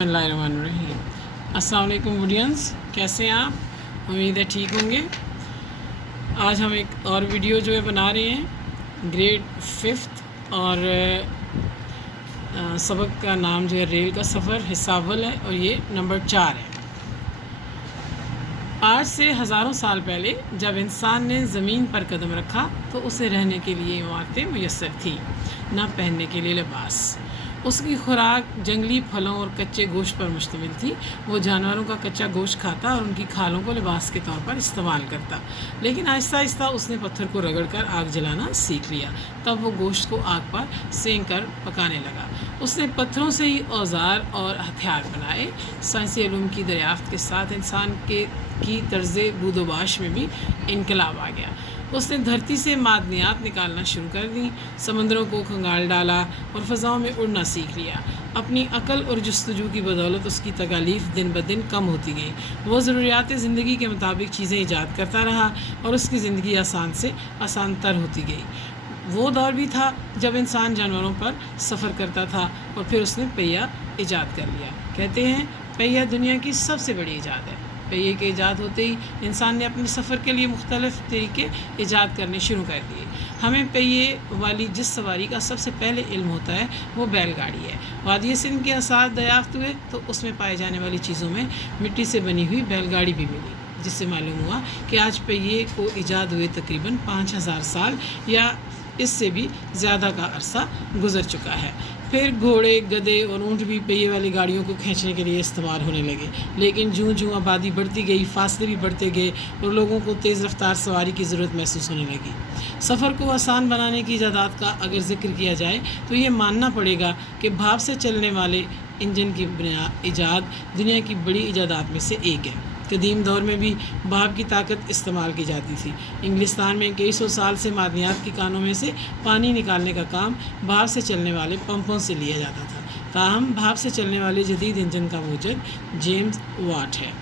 बिस्मिल्लाहिर्रहमानिर्रहीम। अस्सलाम वालेकुम ऑडियंस, कैसे हैं आप? उम्मीद है ठीक होंगे। आज हम एक और वीडियो जो है बना रहे हैं ग्रेड 5th और सबक का नाम जो है रेल का सफ़र हिस्सा अव्वल है और ये नंबर 4 है। आज से हज़ारों साल पहले जब इंसान ने ज़मीन पर कदम रखा तो उसे रहने के लिए इमारतें मुयस्सर थीं, न पहनने के लिए लिबास। उसकी खुराक जंगली फलों और कच्चे गोश्त पर मुश्तमिल थी। वो जानवरों का कच्चा गोश्त खाता और उनकी खालों को लिबास के तौर पर इस्तेमाल करता। लेकिन आहिस्ता आहिस्ता उसने पत्थर को रगड़कर आग जलाना सीख लिया। तब वो गोश्त को आग पर सेंक कर पकाने लगा। उसने पत्थरों से ही औजार और हथियार बनाए। साइंसी इल्म की दरियाफ्त के साथ इंसान की तर्ज़ बूदोबाश में भी इनकलाब आ गया। उसने धरती से मादनियात निकालना शुरू कर दी, समंदरों को खंगाल डाला और फ़ज़ाओं में उड़ना सीख लिया। अपनी अकल और जस्तजू की बदौलत उसकी तकालीफ दिन ब दिन कम होती गई। वो ज़रूरियात ज़िंदगी के मुताबिक चीज़ें ईजाद करता रहा और उसकी ज़िंदगी आसान से आसान तर होती गई। वो दौर भी था जब इंसान जानवरों पर सफ़र करता था और फिर उसने पहिया ईजाद कर लिया। कहते हैं पहिया दुनिया की सबसे बड़ी ईजाद है। पहिए के ईजाद होते ही इंसान ने अपने सफ़र के लिए मुख्तलिफ़ तरीके ईजाद करने शुरू कर दिए। हमें पहिए वाली जिस सवारी का सबसे पहले इल्म होता है वो बैलगाड़ी है। वादी सिंध के आसार दरियाफ्त हुए तो उसमें पाए जाने वाली चीज़ों में मिट्टी से बनी हुई बैलगाड़ी भी मिली, जिससे मालूम हुआ कि आज पहिए को ईजाद हुए तकरीबन 5000 साल या इससे भी ज़्यादा का अरसा गुज़र चुका है। फिर घोड़े, गधे और ऊँट भी पहिए वाली गाड़ियों को खींचने के लिए इस्तेमाल होने लगे। लेकिन जूँ जूँ आबादी बढ़ती गई, फासले भी बढ़ते गए और लोगों को तेज़ रफ्तार सवारी की ज़रूरत महसूस होने लगी। सफ़र को आसान बनाने की ईजादात का अगर ज़िक्र किया जाए तो ये मानना पड़ेगा कि भाप से चलने वाले इंजन की ईजाद दुनिया की बड़ी ईजादात में से एक है। कदीम दौर में भी भाप की ताकत इस्तेमाल की जाती थी। इंग्लिस्तान में कई सौ साल से मादनियात की कानों में से पानी निकालने का काम भाप से चलने वाले पंपों से लिया जाता था। ताहम भाप से चलने वाले जदीद इंजन का मूजद जेम्स वाट है।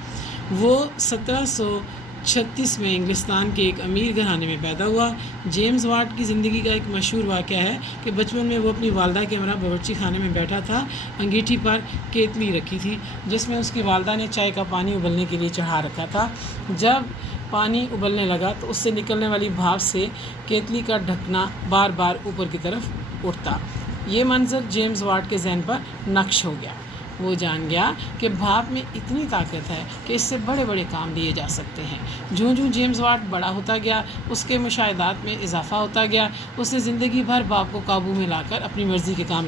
वो 1736 में इंग्लिस्तान के एक अमीर घराने में पैदा हुआ। जेम्स वाट की ज़िंदगी का एक मशहूर वाक़या है कि बचपन में वो अपनी वालदा के हमरा बावर्ची खाने में बैठा था। अंगीठी पर केतली रखी थी जिसमें उसकी वालदा ने चाय का पानी उबलने के लिए चढ़ा रखा था। जब पानी उबलने लगा तो उससे निकलने वाली भाप से केतली का ढकना बार बार ऊपर की तरफ उठता। ये मंजर जेम्स वाट के जहन पर नक्श हो गया। वो जान गया कि भाप में इतनी ताकत है कि इससे बड़े बड़े काम लिए जा सकते हैं। जूँ जूँ जेम्स वाट बड़ा होता गया उसके मुशाहिदात में इजाफ़ा होता गया। उसने ज़िंदगी भर भाप को काबू में लाकर अपनी मर्ज़ी के काम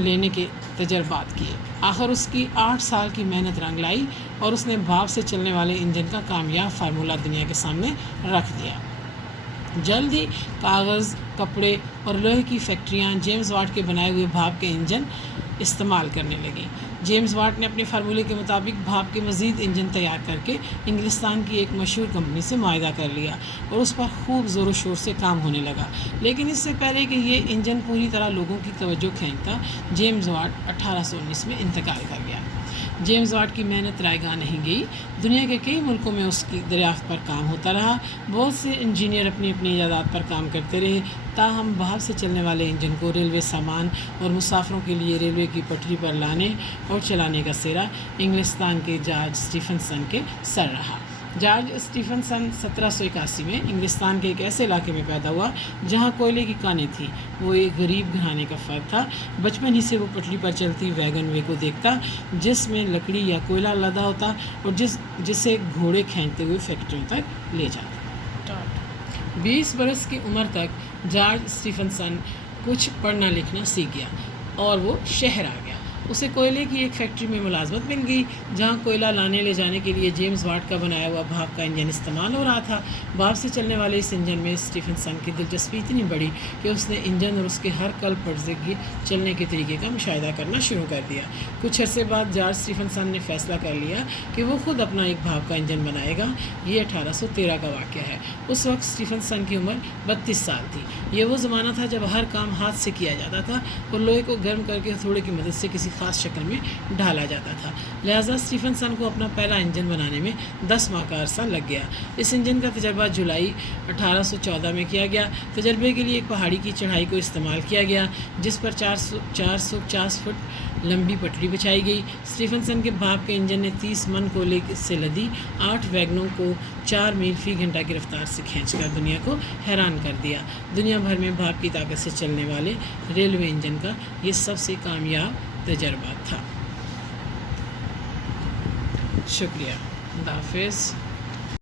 लेने के तजर्बात किए। आखिर उसकी 8 साल की मेहनत रंग लाई और उसने भाप से चलने वाले इंजन का कामयाब फार्मूला दुनिया के सामने रख दिया। जल्द ही कागज़, कपड़े और लोहे की फैक्ट्रियाँ जेम्स वाट के बनाए हुए भाप के इंजन इस्तेमाल करने लगी। जेम्स वाट ने अपने फार्मूले के मुताबिक भाप के मज़ीद इंजन तैयार करके इंग्लिस्तान की एक मशहूर कंपनी से मुआहदा कर लिया और उस पर खूब ज़ोर शोर से काम होने लगा। लेकिन इससे पहले कि ये इंजन पूरी तरह लोगों की तवज्जो खींचता, जेम्स वाट 1819 में इंतकाल कर गया। जेम्स वाट की मेहनत रायगा नहीं गई। दुनिया के कई मुल्कों में उसकी दरियाफ्त पर काम होता रहा। बहुत से इंजीनियर अपनी अपनी ईजादात पर काम करते रहे। ताहम भाप से चलने वाले इंजन को रेलवे सामान और मुसाफिरों के लिए रेलवे की पटरी पर लाने और चलाने का सेरा इंग्लिस्तान के जॉर्ज स्टीफनसन के सर रहा। जॉर्ज स्टीफनसन 1781 में इंग्लिस्तान के एक ऐसे इलाके में पैदा हुआ जहाँ कोयले की कानें थीं। वो एक गरीब घराने का फ़र्द था। बचपन ही से वो पटरी पर चलती वैगन वे को देखता जिसमें लकड़ी या कोयला लदा होता और जिसे घोड़े खींचते हुए फैक्ट्रियों तक ले जाता। 20 बरस की उम्र तक जॉर्ज स्टीफनसन कुछ पढ़ना लिखना सीख गया और वो शहर आ गया। उसे कोयले की एक फैक्ट्री में मुलाजमत मिल गई जहाँ कोयला लाने ले जाने के लिए जेम्स वाट का बनाया हुआ भाप का इंजन इस्तेमाल हो रहा था। भाप से चलने वाले इस इंजन में स्टीफनसन की दिलचस्पी इतनी बढ़ी कि उसने इंजन और उसके हर कल पुर्जे के चलने के तरीके का मुशाहिदा करना शुरू कर दिया। कुछ अरसे बाद जॉर्ज स्टीफनसन ने फैसला कर लिया कि वो खुद अपना एक भाप का इंजन बनाएगा। ये 1813 का वाक़या है। उस वक्त स्टीफनसन की उम्र 32 साल थी। ये वो ज़माना था जब हर काम हाथ से किया जाता था और लोहे को गर्म करके हथौड़े की मदद से किसी خاص شکل میں ڈھالا جاتا تھا، لہٰذا اسٹیفنسن کو اپنا پہلا انجن بنانے میں 10 ماہ کا عرصہ لگ گیا۔ اس انجن کا تجربہ جولائی 1814 میں کیا گیا۔ تجربے کے لیے ایک پہاڑی کی چڑھائی کو استعمال کیا گیا جس پر 450 فٹ لمبی پٹڑی بچھائی گئی۔ اسٹیفنسن کے بھاپ کے انجن نے 30 من کولے سے لدی 8 ویگنوں کو 4 میل فی گھنٹہ کی رفتار سے کھینچ کر دنیا کو حیران کر دیا۔ دنیا بھر میں بھاپ کی طاقت سے چلنے والے ریلوے انجن کا یہ سب سے کامیاب تجربہ تھا۔ شکریہ، خدا حافظ۔